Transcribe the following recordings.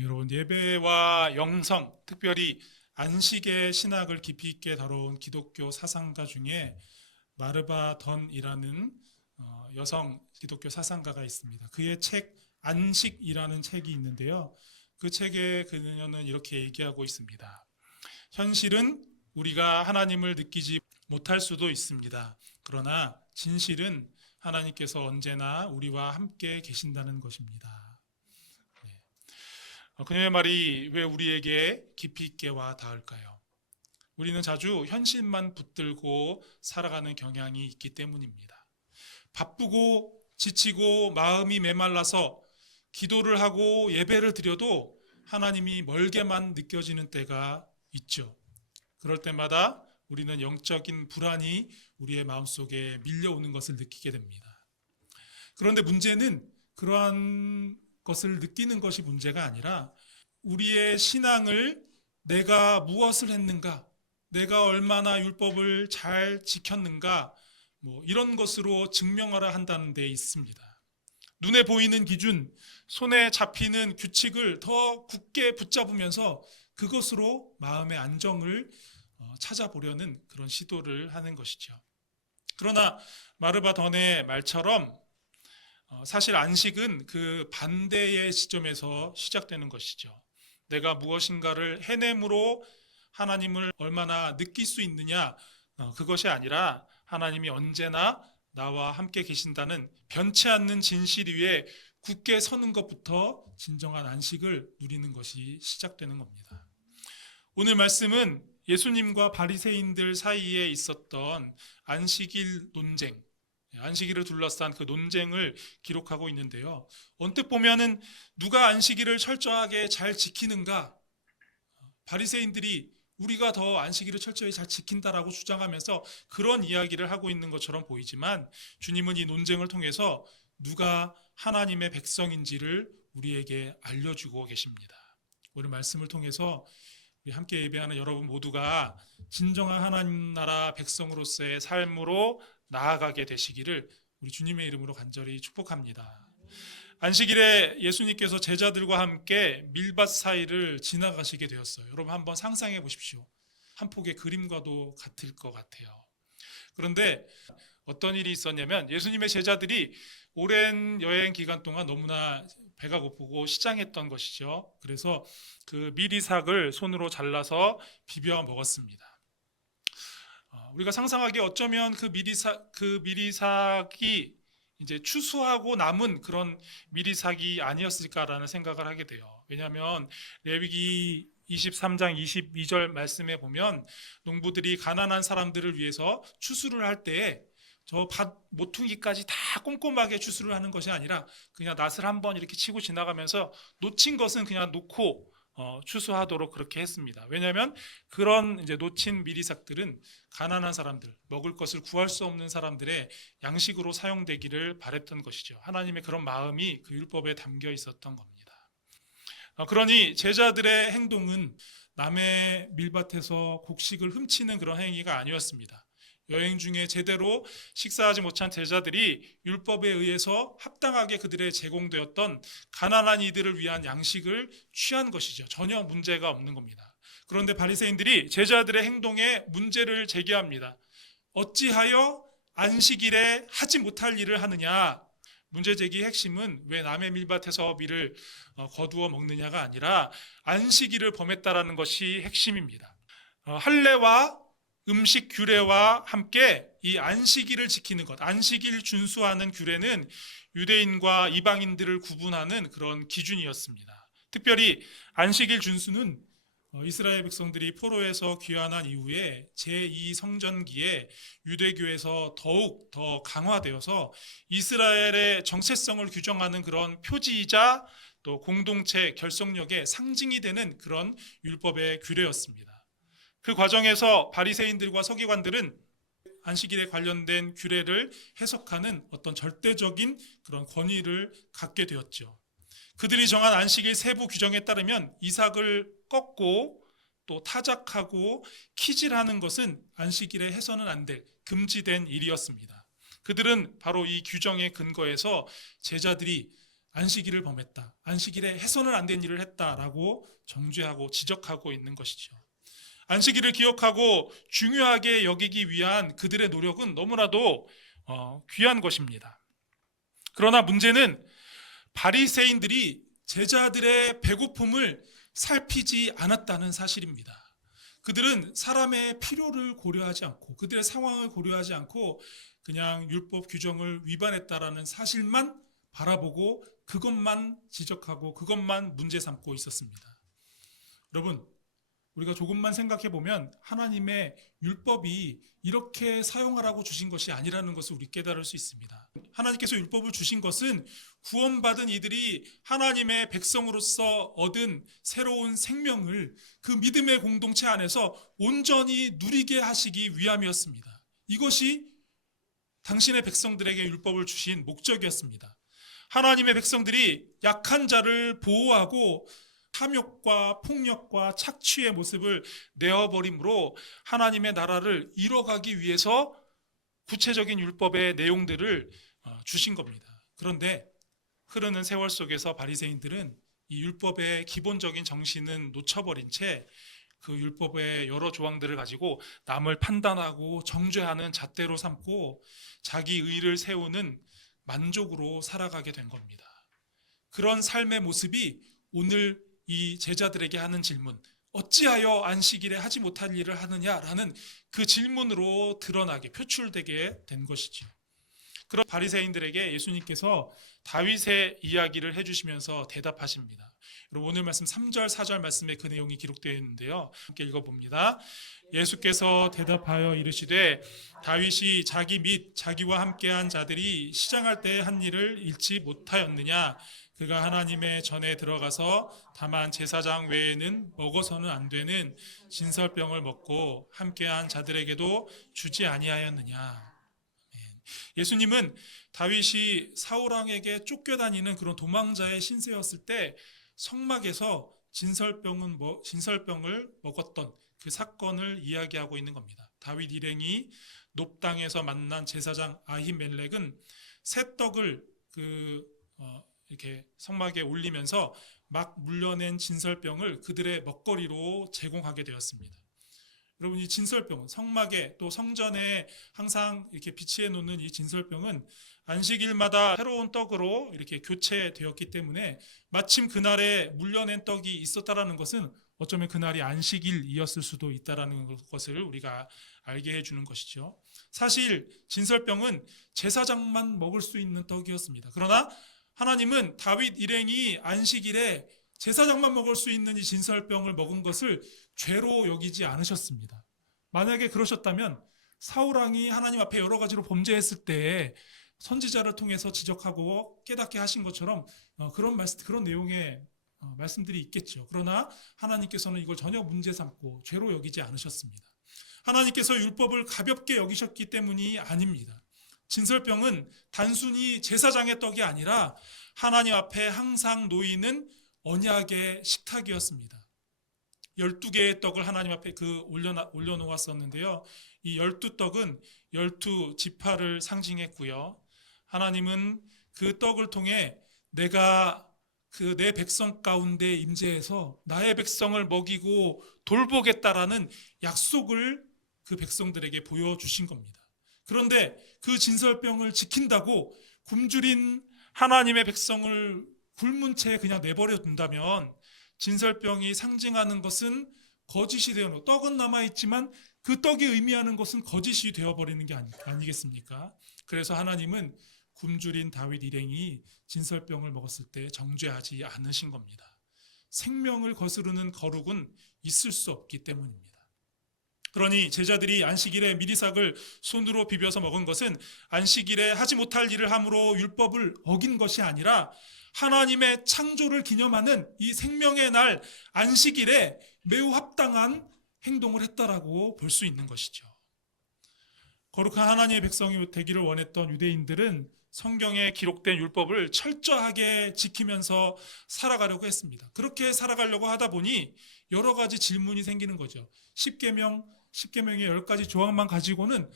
여러분, 예배와 영성, 특별히 안식의 신학을 깊이 있게 다뤄온 기독교 사상가 중에 마르바 던이라는 여성 기독교 사상가가 있습니다. 그의 책 안식이라는 책이 있는데요. 그 책에 그녀는 이렇게 얘기하고 있습니다. 현실은 우리가 하나님을 느끼지 못할 수도 있습니다. 그러나 진실은 하나님께서 언제나 우리와 함께 계신다는 것입니다. 그녀의 말이 왜 우리에게 깊이 있게 와 닿을까요? 우리는 자주 현실만 붙들고 살아가는 경향이 있기 때문입니다. 바쁘고 지치고 마음이 메말라서 기도를 하고 예배를 드려도 하나님이 멀게만 느껴지는 때가 있죠. 그럴 때마다 우리는 영적인 불안이 우리의 마음속에 밀려오는 것을 느끼게 됩니다. 그런데 문제는 그러한 것을 느끼는 것이 문제가 아니라 우리의 신앙을 내가 무엇을 했는가, 내가 얼마나 율법을 잘 지켰는가, 이런 것으로 증명하라 한다는 데 있습니다. 눈에 보이는 기준, 손에 잡히는 규칙을 더 굳게 붙잡으면서 그것으로 마음의 안정을 찾아보려는 그런 시도를 하는 것이죠. 그러나 마르바 던의 말처럼 사실 안식은 그 반대의 시점에서 시작되는 것이죠. 내가 무엇인가를 해냄으로 하나님을 얼마나 느낄 수 있느냐, 그것이 아니라 하나님이 언제나 나와 함께 계신다는 변치 않는 진실 위에 굳게 서는 것부터 진정한 안식을 누리는 것이 시작되는 겁니다. 오늘 말씀은 예수님과 바리새인들 사이에 있었던 안식일 논쟁, 안식일을 둘러싼 그 논쟁을 기록하고 있는데요. 언뜻 보면은 누가 안식일을 철저하게 잘 지키는가? 바리새인들이 우리가 더 안식일을 철저히 잘 지킨다라고 주장하면서 그런 이야기를 하고 있는 것처럼 보이지만 주님은 이 논쟁을 통해서 누가 하나님의 백성인지를 우리에게 알려주고 계십니다. 오늘 말씀을 통해서 우리 함께 예배하는 여러분 모두가 진정한 하나님 나라 백성으로서의 삶으로 나아가게 되시기를 우리 주님의 이름으로 간절히 축복합니다. 안식일에 예수님께서 제자들과 함께 밀밭 사이를 지나가시게 되었어요. 여러분 한번 상상해 보십시오. 한 폭의 그림과도 같을 것 같아요. 그런데 어떤 일이 있었냐면 예수님의 제자들이 오랜 여행 기간 동안 너무나 배가 고프고 시장했던 것이죠. 그래서 그 미리삭을 손으로 잘라서 비벼 먹었습니다. 우리가 상상하기에 어쩌면 그 미리삭이 이제 추수하고 남은 그런 미리삭이 아니었을까라는 생각을 하게 돼요. 왜냐하면 레위기 23장 22절 말씀에 보면 농부들이 가난한 사람들을 위해서 추수를 할 때에 저 밭 모퉁이까지 다 꼼꼼하게 추수를 하는 것이 아니라 그냥 낫을 한번 이렇게 치고 지나가면서 놓친 것은 그냥 놓고 추수하도록 그렇게 했습니다. 왜냐하면 그런 이제 놓친 미리삭들은 가난한 사람들, 먹을 것을 구할 수 없는 사람들의 양식으로 사용되기를 바랬던 것이죠. 하나님의 그런 마음이 그 율법에 담겨 있었던 겁니다. 그러니 제자들의 행동은 남의 밀밭에서 곡식을 훔치는 그런 행위가 아니었습니다. 여행 중에 제대로 식사하지 못한 제자들이 율법에 의해서 합당하게 그들의 제공되었던 가난한 이들을 위한 양식을 취한 것이죠. 전혀 문제가 없는 겁니다. 그런데 바리새인들이 제자들의 행동에 문제를 제기합니다. 어찌하여 안식일에 하지 못할 일을 하느냐? 문제 제기의 핵심은 왜 남의 밀밭에서 밀을 거두어 먹느냐가 아니라 안식일을 범했다라는 것이 핵심입니다. 할례와 음식 규례와 함께 이 안식일을 지키는 것, 안식일 준수하는 규례는 유대인과 이방인들을 구분하는 그런 기준이었습니다. 특별히 안식일 준수는 이스라엘 백성들이 포로에서 귀환한 이후에 제2성전기에 유대교에서 더욱 더 강화되어서 이스라엘의 정체성을 규정하는 그런 표지이자 또 공동체 결속력의 상징이 되는 그런 율법의 규례였습니다. 그 과정에서 바리새인들과 서기관들은 안식일에 관련된 규례를 해석하는 어떤 절대적인 그런 권위를 갖게 되었죠. 그들이 정한 안식일 세부 규정에 따르면 이삭을 꺾고 또 타작하고 키질하는 것은 안식일에 해서는 안 될 금지된 일이었습니다. 그들은 바로 이 규정에 근거해서 제자들이 안식일을 범했다. 안식일에 해서는 안 된 일을 했다라고 정죄하고 지적하고 있는 것이죠. 안식일을 기억하고 중요하게 여기기 위한 그들의 노력은 너무나도 귀한 것입니다. 그러나 문제는 바리새인들이 제자들의 배고픔을 살피지 않았다는 사실입니다. 그들은 사람의 필요를 고려하지 않고 그들의 상황을 고려하지 않고 그냥 율법 규정을 위반했다라는 사실만 바라보고 그것만 지적하고 그것만 문제 삼고 있었습니다. 여러분, 우리가 조금만 생각해 보면 하나님의 율법이 이렇게 사용하라고 주신 것이 아니라는 것을 우리 깨달을 수 있습니다. 하나님께서 율법을 주신 것은 구원받은 이들이 하나님의 백성으로서 얻은 새로운 생명을 그 믿음의 공동체 안에서 온전히 누리게 하시기 위함이었습니다. 이것이 당신의 백성들에게 율법을 주신 목적이었습니다. 하나님의 백성들이 약한 자를 보호하고 탐욕과 폭력과 착취의 모습을 내어버림으로 하나님의 나라를 이뤄가기 위해서 구체적인 율법의 내용들을 주신 겁니다. 그런데 흐르는 세월 속에서 바리새인들은 이 율법의 기본적인 정신은 놓쳐버린 채 그 율법의 여러 조항들을 가지고 남을 판단하고 정죄하는 잣대로 삼고 자기 의를 세우는 만족으로 살아가게 된 겁니다. 그런 삶의 모습이 오늘 이 제자들에게 하는 질문, 어찌하여 안식일에 하지 못할 일을 하느냐라는 그 질문으로 드러나게 표출되게 된 것이죠. 그런 바리새인들에게 예수님께서 다윗의 이야기를 해주시면서 대답하십니다. 여러분, 오늘 말씀 3절 4절 말씀에 그 내용이 기록되어 있는데요, 함께 읽어봅니다. 예수께서 대답하여 이르시되 다윗이 자기 및 자기와 함께한 자들이 시장할 때 한 일을 잃지 못하였느냐? 그가 하나님의 전에 들어가서 다만 제사장 외에는 먹어서는 안 되는 진설병을 먹고 함께한 자들에게도 주지 아니하였느냐? 예수님은 다윗이 사울왕에게 쫓겨다니는 그런 도망자의 신세였을 때 성막에서 진설병을 먹었던 그 사건을 이야기하고 있는 겁니다. 다윗 일행이 놉당에서 만난 제사장 아히멜렉은 새 떡을 이렇게 성막에 올리면서 막 물려낸 진설병을 그들의 먹거리로 제공하게 되었습니다. 여러분, 이 진설병은 성막에 또 성전에 항상 이렇게 비치해 놓는 이 진설병은 안식일마다 새로운 떡으로 이렇게 교체되었기 때문에 마침 그날에 물려낸 떡이 있었다라는 것은 어쩌면 그날이 안식일이었을 수도 있다라는 것을 우리가 알게 해주는 것이죠. 사실 진설병은 제사장만 먹을 수 있는 떡이었습니다. 그러나 하나님은 다윗 일행이 안식일에 제사장만 먹을 수 있는 이 진설병을 먹은 것을 죄로 여기지 않으셨습니다. 만약에 그러셨다면 사울왕이 하나님 앞에 여러 가지로 범죄했을 때 선지자를 통해서 지적하고 깨닫게 하신 것처럼 그런 내용의 말씀들이 있겠죠. 그러나 하나님께서는 이걸 전혀 문제 삼고 죄로 여기지 않으셨습니다. 하나님께서 율법을 가볍게 여기셨기 때문이 아닙니다. 진설병은 단순히 제사장의 떡이 아니라 하나님 앞에 항상 놓이는 언약의 식탁이었습니다. 12개의 떡을 하나님 앞에 올려놓았었는데요. 이 12떡은 12지파를 상징했고요. 하나님은 그 떡을 통해 내가 내 백성 가운데 임재해서 나의 백성을 먹이고 돌보겠다라는 약속을 그 백성들에게 보여주신 겁니다. 그런데 그 진설병을 지킨다고 굶주린 하나님의 백성을 굶은 채 그냥 내버려 둔다면 진설병이 상징하는 것은 거짓이 되어 떡은 남아있지만 그 떡이 의미하는 것은 거짓이 되어버리는 게 아니겠습니까? 그래서 하나님은 굶주린 다윗 일행이 진설병을 먹었을 때 정죄하지 않으신 겁니다. 생명을 거스르는 거룩은 있을 수 없기 때문입니다. 그러니 제자들이 안식일에 미리삭을 손으로 비벼서 먹은 것은 안식일에 하지 못할 일을 함으로 율법을 어긴 것이 아니라 하나님의 창조를 기념하는 이 생명의 날 안식일에 매우 합당한 행동을 했다라고 볼 수 있는 것이죠. 거룩한 하나님의 백성이 되기를 원했던 유대인들은 성경에 기록된 율법을 철저하게 지키면서 살아가려고 했습니다. 그렇게 살아가려고 하다 보니 여러 가지 질문이 생기는 거죠. 10계명의 10가지 조항만 가지고는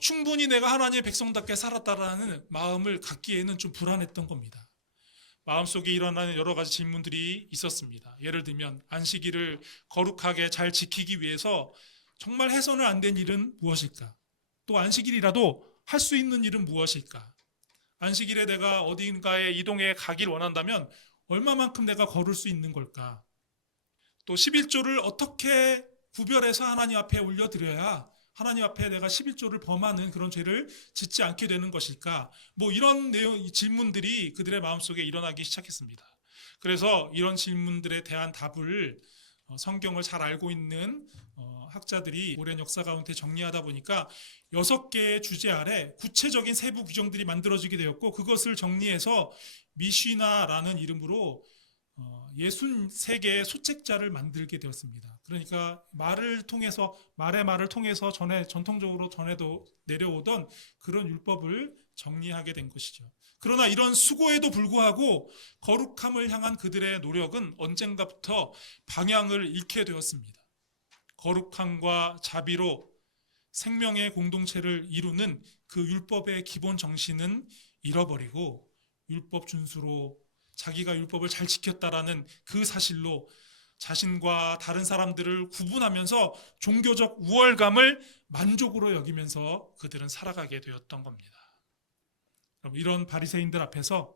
충분히 내가 하나님의 백성답게 살았다라는 마음을 갖기에는 좀 불안했던 겁니다. 마음속에 일어나는 여러 가지 질문들이 있었습니다. 예를 들면 안식일을 거룩하게 잘 지키기 위해서 정말 해서는 안 된 일은 무엇일까? 또 안식일이라도 할 수 있는 일은 무엇일까? 안식일에 내가 어딘가에 이동해 가길 원한다면 얼마만큼 내가 걸을 수 있는 걸까? 또 11조를 어떻게 구별해서 하나님 앞에 올려드려야 하나님 앞에 내가 11조를 범하는 그런 죄를 짓지 않게 되는 것일까? 뭐 이런 질문들이 그들의 마음속에 일어나기 시작했습니다. 그래서 이런 질문들에 대한 답을 성경을 잘 알고 있는 학자들이 오랜 역사 가운데 정리하다 보니까 6개의 주제 아래 구체적인 세부 규정들이 만들어지게 되었고, 그것을 정리해서 미시나라는 이름으로 63개의 소책자를 만들게 되었습니다. 그러니까 말의 말을 통해서 전통적으로 전해도 내려오던 그런 율법을 정리하게 된 것이죠. 그러나 이런 수고에도 불구하고 거룩함을 향한 그들의 노력은 언젠가부터 방향을 잃게 되었습니다. 거룩함과 자비로 생명의 공동체를 이루는 그 율법의 기본 정신은 잃어버리고, 율법 준수로 자기가 율법을 잘 지켰다라는 그 사실로 자신과 다른 사람들을 구분하면서 종교적 우월감을 만족으로 여기면서 그들은 살아가게 되었던 겁니다. 그럼 이런 바리새인들 앞에서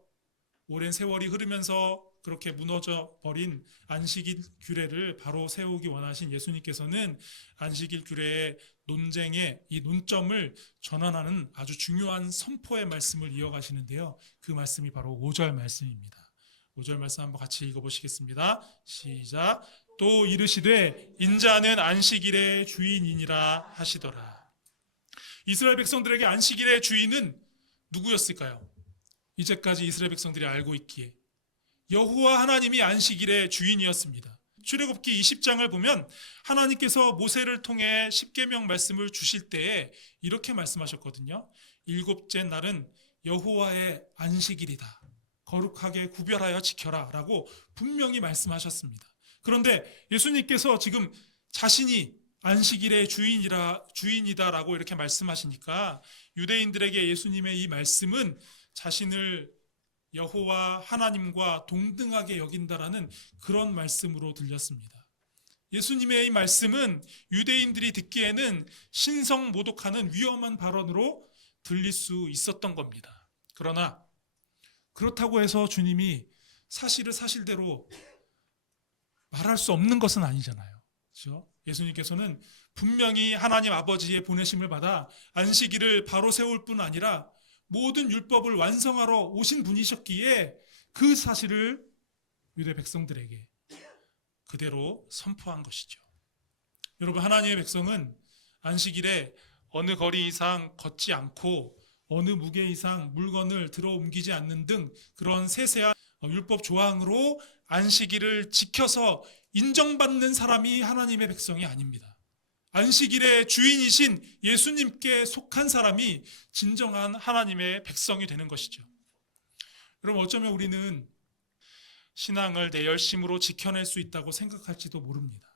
오랜 세월이 흐르면서 그렇게 무너져 버린 안식일 규례를 바로 세우기 원하신 예수님께서는 안식일 규례의 논쟁의 이 논점을 전환하는 아주 중요한 선포의 말씀을 이어가시는데요. 그 말씀이 바로 5절 말씀입니다. 5절 말씀 한번 같이 읽어보시겠습니다. 시작. 또 이르시되 인자는 안식일의 주인이니라 하시더라. 이스라엘 백성들에게 안식일의 주인은 누구였을까요? 이제까지 이스라엘 백성들이 알고 있기에 여호와 하나님이 안식일의 주인이었습니다. 출애굽기 20장을 보면 하나님께서 모세를 통해 십계명 말씀을 주실 때에 이렇게 말씀하셨거든요. 7째 날은 여호와의 안식일이다. 거룩하게 구별하여 지켜라 라고 분명히 말씀하셨습니다. 그런데 예수님께서 지금 자신이 안식일의 주인이다라고 이렇게 말씀하시니까 유대인들에게 예수님의 이 말씀은 자신을 여호와 하나님과 동등하게 여긴다라는 그런 말씀으로 들렸습니다. 예수님의 이 말씀은 유대인들이 듣기에는 신성모독하는 위험한 발언으로 들릴 수 있었던 겁니다. 그러나 그렇다고 해서 주님이 사실을 사실대로 말할 수 없는 것은 아니잖아요. 그렇죠? 예수님께서는 분명히 하나님 아버지의 보내심을 받아 안식일을 바로 세울 뿐 아니라 모든 율법을 완성하러 오신 분이셨기에 그 사실을 유대 백성들에게 그대로 선포한 것이죠. 여러분, 하나님의 백성은 안식일에 어느 거리 이상 걷지 않고 어느 무게 이상 물건을 들어 옮기지 않는 등 그런 세세한 율법 조항으로 안식일을 지켜서 인정받는 사람이 하나님의 백성이 아닙니다. 안식일의 주인이신 예수님께 속한 사람이 진정한 하나님의 백성이 되는 것이죠. 여러분, 어쩌면 우리는 신앙을 내 열심으로 지켜낼 수 있다고 생각할지도 모릅니다.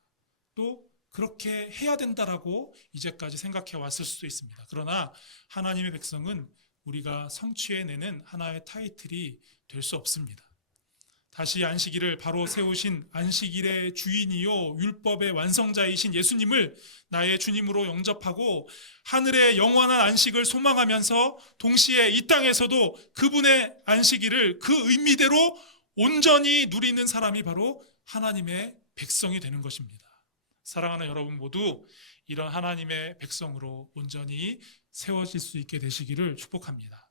또 그렇게 해야 된다라고 이제까지 생각해 왔을 수도 있습니다. 그러나 하나님의 백성은 우리가 성취해내는 하나의 타이틀이 될 수 없습니다. 다시 안식일을 바로 세우신 안식일의 주인이요 율법의 완성자이신 예수님을 나의 주님으로 영접하고 하늘의 영원한 안식을 소망하면서 동시에 이 땅에서도 그분의 안식일을 그 의미대로 온전히 누리는 사람이 바로 하나님의 백성이 되는 것입니다. 사랑하는 여러분 모두 이런 하나님의 백성으로 온전히 세워질 수 있게 되시기를 축복합니다.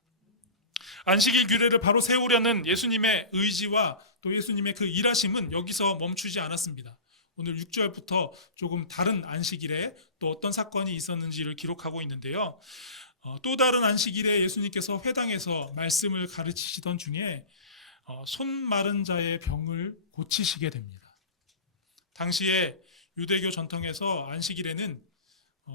안식일 규례를 바로 세우려는 예수님의 의지와 또 예수님의 그 일하심은 여기서 멈추지 않았습니다. 오늘 6절부터 조금 다른 안식일에 또 어떤 사건이 있었는지를 기록하고 있는데요. 또 다른 안식일에 예수님께서 회당에서 말씀을 가르치시던 중에 손 마른 자의 병을 고치시게 됩니다. 당시에 유대교 전통에서 안식일에는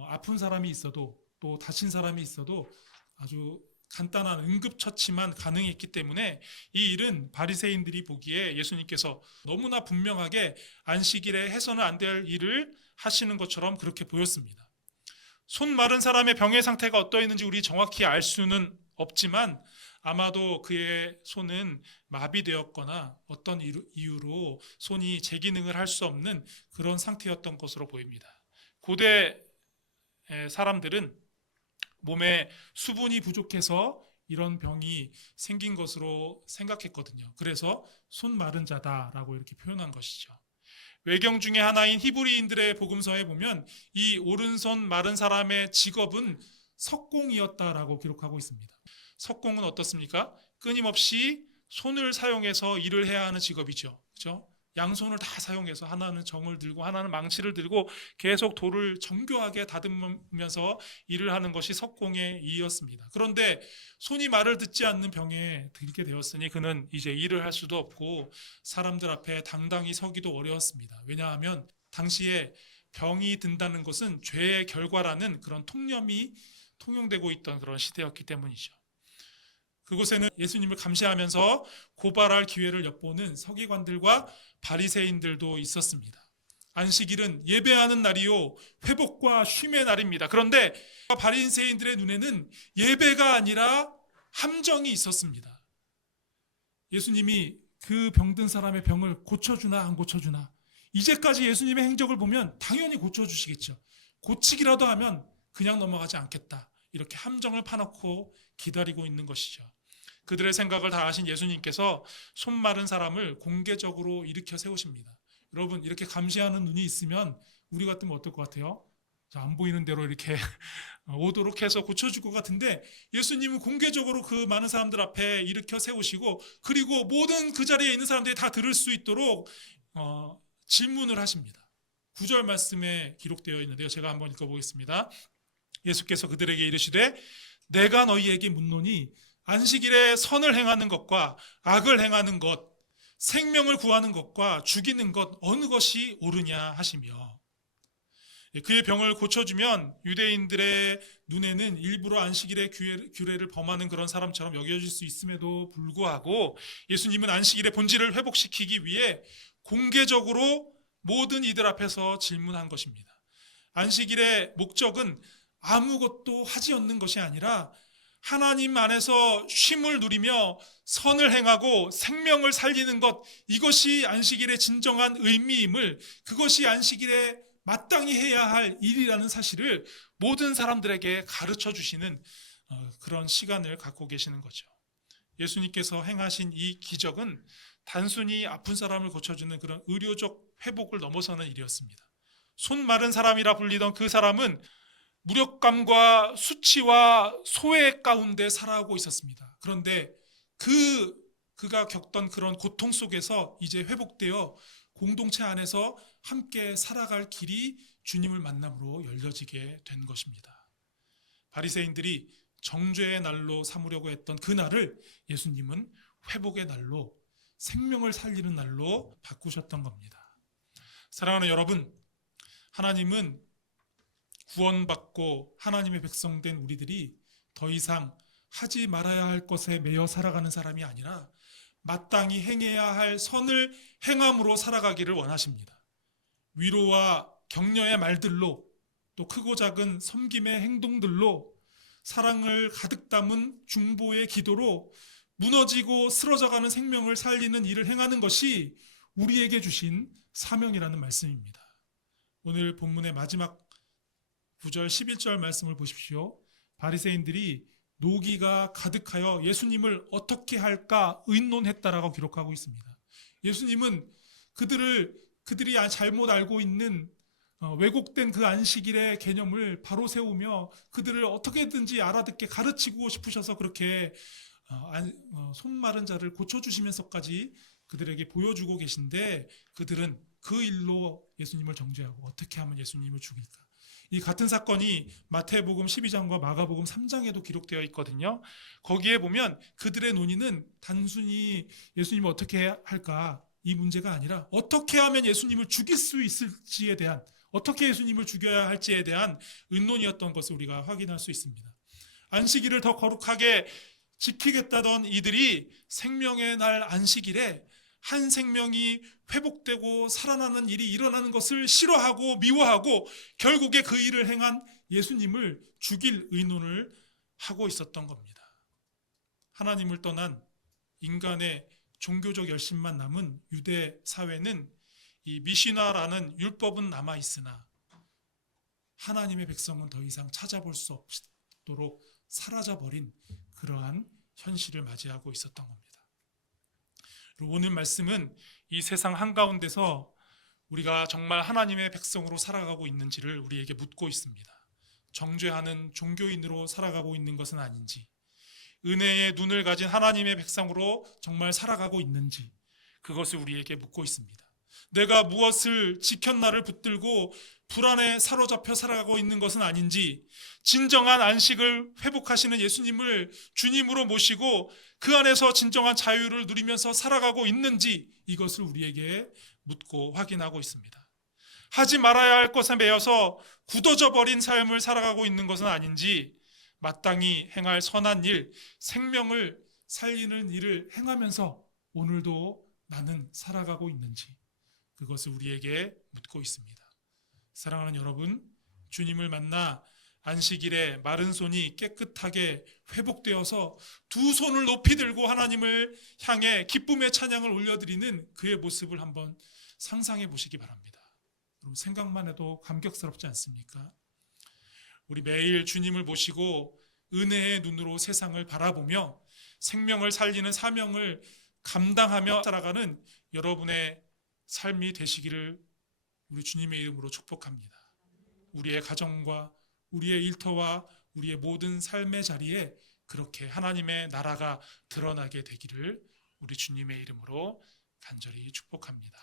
아픈 사람이 있어도 또 다친 사람이 있어도 아주 간단한 응급처치만 가능했기 때문에 이 일은 바리새인들이 보기에 예수님께서 너무나 분명하게 안식일에 해서는 안 될 일을 하시는 것처럼 그렇게 보였습니다. 손 마른 사람의 병의 상태가 어떠했는지 우리 정확히 알 수는 없지만 아마도 그의 손은 마비되었거나 어떤 이유로 손이 제 기능을 할 수 없는 그런 상태였던 것으로 보입니다. 고대 사람들은 몸에 수분이 부족해서 이런 병이 생긴 것으로 생각했거든요. 그래서 손 마른 자다라고 이렇게 표현한 것이죠. 외경 중에 하나인 히브리인들의 복음서에 보면 이 오른손 마른 사람의 직업은 석공이었다라고 기록하고 있습니다. 석공은 어떻습니까? 끊임없이 손을 사용해서 일을 해야 하는 직업이죠. 그렇죠? 양손을 다 사용해서 하나는 정을 들고 하나는 망치를 들고 계속 돌을 정교하게 다듬으면서 일을 하는 것이 석공의 일이었습니다. 그런데 손이 말을 듣지 않는 병에 들게 되었으니 그는 이제 일을 할 수도 없고 사람들 앞에 당당히 서기도 어려웠습니다. 왜냐하면 당시에 병이 든다는 것은 죄의 결과라는 그런 통념이 통용되고 있던 그런 시대였기 때문이죠. 그곳에는 예수님을 감시하면서 고발할 기회를 엿보는 서기관들과 바리새인들도 있었습니다. 안식일은 예배하는 날이요 회복과 쉼의 날입니다. 그런데 바리새인들의 눈에는 예배가 아니라 함정이 있었습니다. 예수님이 그 병든 사람의 병을 고쳐주나 안 고쳐주나, 이제까지 예수님의 행적을 보면 당연히 고쳐주시겠죠. 고치기라도 하면 그냥 넘어가지 않겠다, 이렇게 함정을 파놓고 기다리고 있는 것이죠. 그들의 생각을 다 아신 예수님께서 손 마른 사람을 공개적으로 일으켜 세우십니다. 여러분, 이렇게 감시하는 눈이 있으면 우리 같으면 어떨 것 같아요? 안 보이는 대로 이렇게 오도록 해서 고쳐줄 것 같은데, 예수님은 공개적으로 그 많은 사람들 앞에 일으켜 세우시고, 그리고 모든 그 자리에 있는 사람들이 다 들을 수 있도록 질문을 하십니다. 9절 말씀에 기록되어 있는데요. 제가 한번 읽어보겠습니다. 예수께서 그들에게 이르시되 내가 너희에게 묻노니 안식일에 선을 행하는 것과 악을 행하는 것, 생명을 구하는 것과 죽이는 것 어느 것이 옳으냐 하시며, 그의 병을 고쳐주면 유대인들의 눈에는 일부러 안식일의 규례를 범하는 그런 사람처럼 여겨질 수 있음에도 불구하고 예수님은 안식일의 본질을 회복시키기 위해 공개적으로 모든 이들 앞에서 질문한 것입니다. 안식일의 목적은 아무것도 하지 않는 것이 아니라 하나님 안에서 쉼을 누리며 선을 행하고 생명을 살리는 것, 이것이 안식일의 진정한 의미임을, 그것이 안식일에 마땅히 해야 할 일이라는 사실을 모든 사람들에게 가르쳐 주시는 그런 시간을 갖고 계시는 거죠. 예수님께서 행하신 이 기적은 단순히 아픈 사람을 고쳐주는 그런 의료적 회복을 넘어서는 일이었습니다. 손 마른 사람이라 불리던 그 사람은 무력감과 수치와 소외 가운데 살아가고 있었습니다. 그런데 그가 겪던 그런 고통 속에서 이제 회복되어 공동체 안에서 함께 살아갈 길이 주님을 만남으로 열려지게 된 것입니다. 바리새인들이 정죄의 날로 삼으려고 했던 그 날을 예수님은 회복의 날로, 생명을 살리는 날로 바꾸셨던 겁니다. 사랑하는 여러분, 하나님은 구원받고 하나님의 백성된 우리들이 더 이상 하지 말아야 할 것에 매여 살아가는 사람이 아니라 마땅히 행해야 할 선을 행함으로 살아가기를 원하십니다. 위로와 격려의 말들로, 또 크고 작은 섬김의 행동들로, 사랑을 가득 담은 중보의 기도로 무너지고 쓰러져가는 생명을 살리는 일을 행하는 것이 우리에게 주신 사명이라는 말씀입니다. 오늘 본문의 마지막 9절 11절 말씀을 보십시오. 바리새인들이 노기가 가득하여 예수님을 어떻게 할까 의논했다라고 기록하고 있습니다. 예수님은 그들이 잘못 알고 있는 왜곡된 그 안식일의 개념을 바로 세우며 그들을 어떻게든지 알아듣게 가르치고 싶으셔서 그렇게 손 마른 자를 고쳐주시면서까지 그들에게 보여주고 계신데, 그들은 그 일로 예수님을 정죄하고 어떻게 하면 예수님을 죽일까. 이 같은 사건이 마태복음 12장과 마가복음 3장에도 기록되어 있거든요. 거기에 보면 그들의 논의는 단순히 예수님을 어떻게 할까, 이 문제가 아니라 어떻게 하면 예수님을 죽일 수 있을지에 대한, 어떻게 예수님을 죽여야 할지에 대한 의논이었던 것을 우리가 확인할 수 있습니다. 안식일을 더 거룩하게 지키겠다던 이들이 생명의 날 안식일에 한 생명이 회복되고 살아나는 일이 일어나는 것을 싫어하고 미워하고 결국에 그 일을 행한 예수님을 죽일 의논을 하고 있었던 겁니다. 하나님을 떠난 인간의 종교적 열심만 남은 유대 사회는 이 미시나라는 율법은 남아 있으나 하나님의 백성은 더 이상 찾아볼 수 없도록 사라져버린 그러한 현실을 맞이하고 있었던 겁니다. 오늘 말씀은 이 세상 한가운데서 우리가 정말 하나님의 백성으로 살아가고 있는지를 우리에게 묻고 있습니다. 정죄하는 종교인으로 살아가고 있는 것은 아닌지, 은혜의 눈을 가진 하나님의 백성으로 정말 살아가고 있는지, 그것을 우리에게 묻고 있습니다. 내가 무엇을 지켰나를 붙들고 불안에 사로잡혀 살아가고 있는 것은 아닌지, 진정한 안식을 회복하시는 예수님을 주님으로 모시고 그 안에서 진정한 자유를 누리면서 살아가고 있는지, 이것을 우리에게 묻고 확인하고 있습니다. 하지 말아야 할 것에 매여서 굳어져 버린 삶을 살아가고 있는 것은 아닌지, 마땅히 행할 선한 일, 생명을 살리는 일을 행하면서 오늘도 나는 살아가고 있는지, 그것을 우리에게 묻고 있습니다. 사랑하는 여러분, 주님을 만나 안식일에 마른 손이 깨끗하게 회복되어서 두 손을 높이 들고 하나님을 향해 기쁨의 찬양을 올려드리는 그의 모습을 한번 상상해 보시기 바랍니다. 여러분, 생각만 해도 감격스럽지 않습니까? 우리 매일 주님을 모시고 은혜의 눈으로 세상을 바라보며 생명을 살리는 사명을 감당하며 살아가는 여러분의 삶이 되시기를 우리 주님의 이름으로 축복합니다. 우리의 가정과 우리의 일터와 우리의 모든 삶의 자리에 그렇게 하나님의 나라가 드러나게 되기를 우리 주님의 이름으로 간절히 축복합니다.